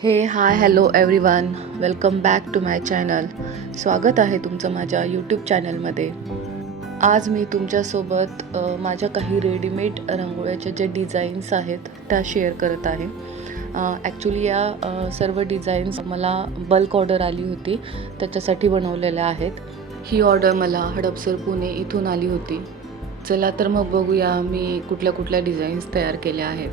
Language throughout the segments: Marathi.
High hello everyone, welcome back to my channel. स्वागत आहे तुमचं माझ्या यूट्यूब चॅनलमध्ये. आज मी तुमच्यासोबत माझ्या काही रेडीमेड रांगोळ्याच्या जे डिझाईन्स आहेत त्या शेअर करत आहे. ॲक्च्युली या सर्व डिझाईन्स मला बल्क ऑर्डर आली होती, त्याच्यासाठी बनवलेल्या आहेत. ही ऑर्डर मला हडपसर पुणे इथून आली होती. चला तर मग बघूया मी कुठल्या कुठल्या डिझाईन्स तयार केल्या आहेत.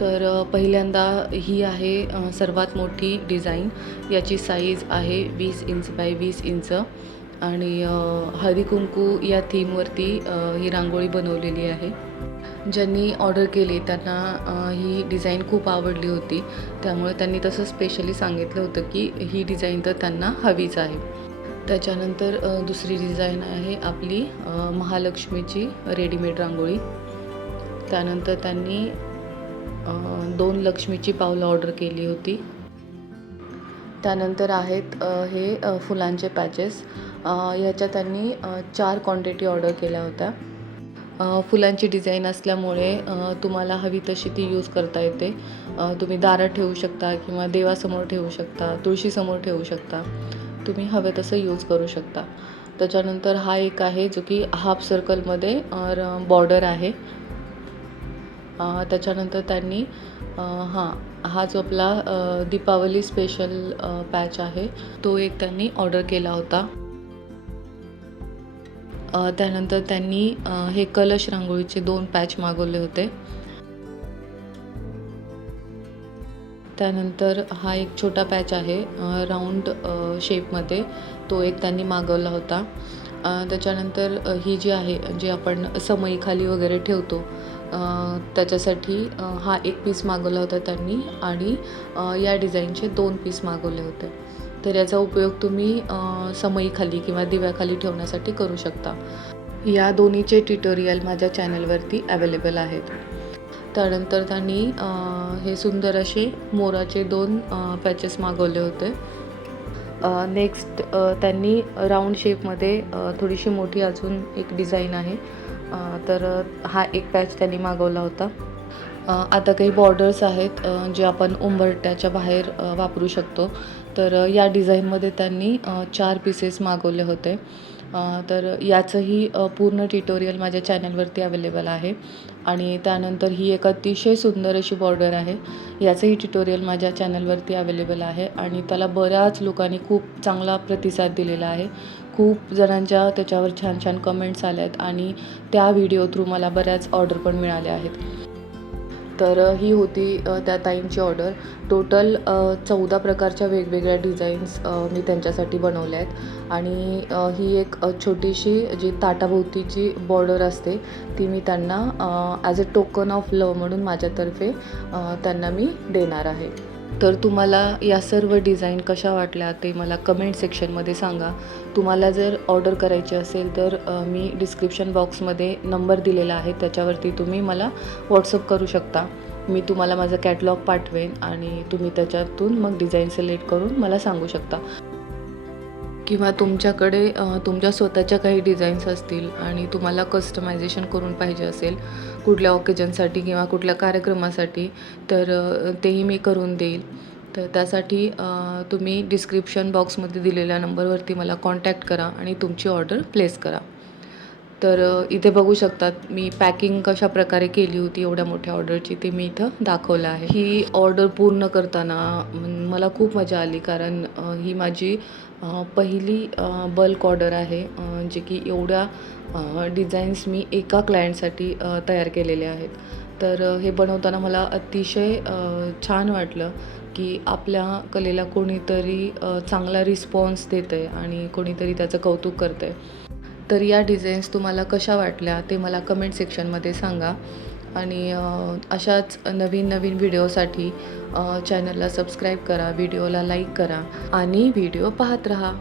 तर पहिल्यांदा ही आहे सर्वात मोठी डिझाईन. याची साईज आहे 20 इंच बाय 20 इंच आणि हळदी कुंकू या थीमवरती ही रांगोळी बनवलेली आहे. ज्यांनी ऑर्डर केली त्यांना ही डिझाईन खूप आवडली होती, त्यामुळे त्यांनी तसं स्पेशली सांगितलं होतं की ही डिझाईन तर त्यांना हवीच आहे. त्याच्यानंतर दुसरी डिझाईन आहे आपली महालक्ष्मीची रेडीमेड रांगोळी. त्यानंतर त्यांनी 2 लक्ष्मीची पावलं ऑर्डर केली होती. त्यानंतर आहेत हे फुलांचे पॅचेस. ह्याच्या त्यांनी 4 क्वांटिटी ऑर्डर केल्या होत्या. फुलांची डिझाईन असल्यामुळे तुम्हाला हवी तशी ती यूज करता येते. तुम्ही दारात ठेवू शकता किंवा देवासमोर ठेवू शकता, तुळशीसमोर ठेवू शकता. तुम्ही हवे तसं यूज करू शकता. त्याच्यानंतर हा एक आहे जो की हाफ सर्कलमध्ये बॉर्डर आहे. त्याच्यानंतर त्यांनी हा जो आपला दीपावली स्पेशल पॅच आहे तो एक त्यांनी ऑर्डर केला होता. त्यानंतर त्यांनी हे कलश रांगोळीचे 2 पॅच मागवले होते. त्यानंतर हा एक छोटा पॅच आहे राऊंड शेपमध्ये, तो एक त्यांनी मागवला होता. त्याच्यानंतर ही जी आहे जी आपण समईखाली वगैरे ठेवतो त्याच्यासाठी हा एक पीस मागवला होता त्यांनी आणि या डिझाईनचे 2 पीस मागवले होते. तर याचा उपयोग तुम्ही समईखाली किंवा दिव्याखाली ठेवण्यासाठी करू शकता. या दोन्हीचे ट्युटोरियल माझ्या चॅनलवरती अवेलेबल आहेत. त्यानंतर त्यांनी हे सुंदर असे मोराचे 2 पॅचेस मागवले होते. नेक्स्ट त्यांनी राऊंड शेपमध्ये थोडीशी मोठी अजून एक डिझाईन आहे. तर हा एक पॅच त्यांनी मागवला होता. आता काही बॉर्डर्स आहेत जे आपण उंबरठ्याच्या बाहेर वापरू शकतो. तर या डिझाईनमध्ये त्यांनी 4 पीसेस मागवले होते. तर याचंही पूर्ण ट्युटोरियल माझ्या चॅनलवरती अवेलेबल आहे. आणि त्यानंतर ही एक अतिशय सुंदर अशी बॉर्डर आहे. याचंही ट्युटोरियल माझ्या चॅनलवरती अवेलेबल आहे आणि त्याला बऱ्याच लोकांनी खूप चांगला प्रतिसाद दिलेला आहे. खूप जणांच्या त्याच्यावर छान छान कमेंट्स आल्या आहेत आणि त्या व्हिडिओ थ्रू मला बऱ्याच ऑर्डर पण मिळाल्या आहेत. तर ही होती त्या ताईंची ऑर्डर. टोटल 14 प्रकारच्या वेगवेगळ्या डिझाईन्स मी त्यांच्यासाठी बनवल्या आहेत आणि ही एक छोटीशी जी ताटाभोवतीची बॉर्डर असते ती मी त्यांना ॲज अ टोकन ऑफ लव म्हणून माझ्यातर्फे त्यांना मी देणार आहे. तर तुम्हाला या सर्व डिझाईन कशा वाटल्या ते मला कमेंट सेक्शनमध्ये सांगा. तुम्हाला जर ऑर्डर करायची असेल तर मी डिस्क्रिप्शन बॉक्समध्ये नंबर दिलेला आहे, त्याच्यावरती तुम्ही मला व्हॉट्सअप करू शकता. मी तुम्हाला माझं कॅटलॉग पाठवेन आणि तुम्ही त्याच्यातून मग डिझाईन सिलेक्ट करून मला सांगू शकता. किंवा तुमच्याकडे तुमच्या स्वतःच्या काही डिझाईन्स असतील आणि तुम्हाला कस्टमायझेशन करून पाहिजे असेल कुठल्या ऑकेजनसाठी किंवा कुठल्या कार्यक्रमासाठी, तर तेही मी करून देईल. तर त्यासाठी तुम्ही डिस्क्रिप्शन बॉक्समध्ये दिलेल्या नंबरवरती मला कॉन्टॅक्ट करा आणि तुमची ऑर्डर प्लेस करा. तर इथे बघू शकतात मी पॅकिंग कशा प्रकारे केली होती एवढ्या मोठ्या ऑर्डरची, ते मी इथं दाखवलं आहे. ही ऑर्डर पूर्ण करताना मला खूप मजा आली, कारण ही माझी पहिली बल्क ऑर्डर आहे जे की एवढ्या डिझाईन्स मी एका क्लायंटसाठी तयार केलेले आहेत. तर हे बनवताना मला अतिशय छान वाटलं की आपल्या कलेला कोणीतरी चांगला रिस्पॉन्स देतं आहे आणि कोणीतरी त्याचं कौतुक करतं आहे. तर या डिझाईन्स तुम्हाला कशा वाटल्या ते मला कमेंट सेक्शनमध्ये सांगा आणि अशाच नवीन नवीन व्हिडिओसाठी चॅनलला सबस्क्राईब करा, व्हिडिओला लाईक करा आणि व्हिडिओ पाहत राहा.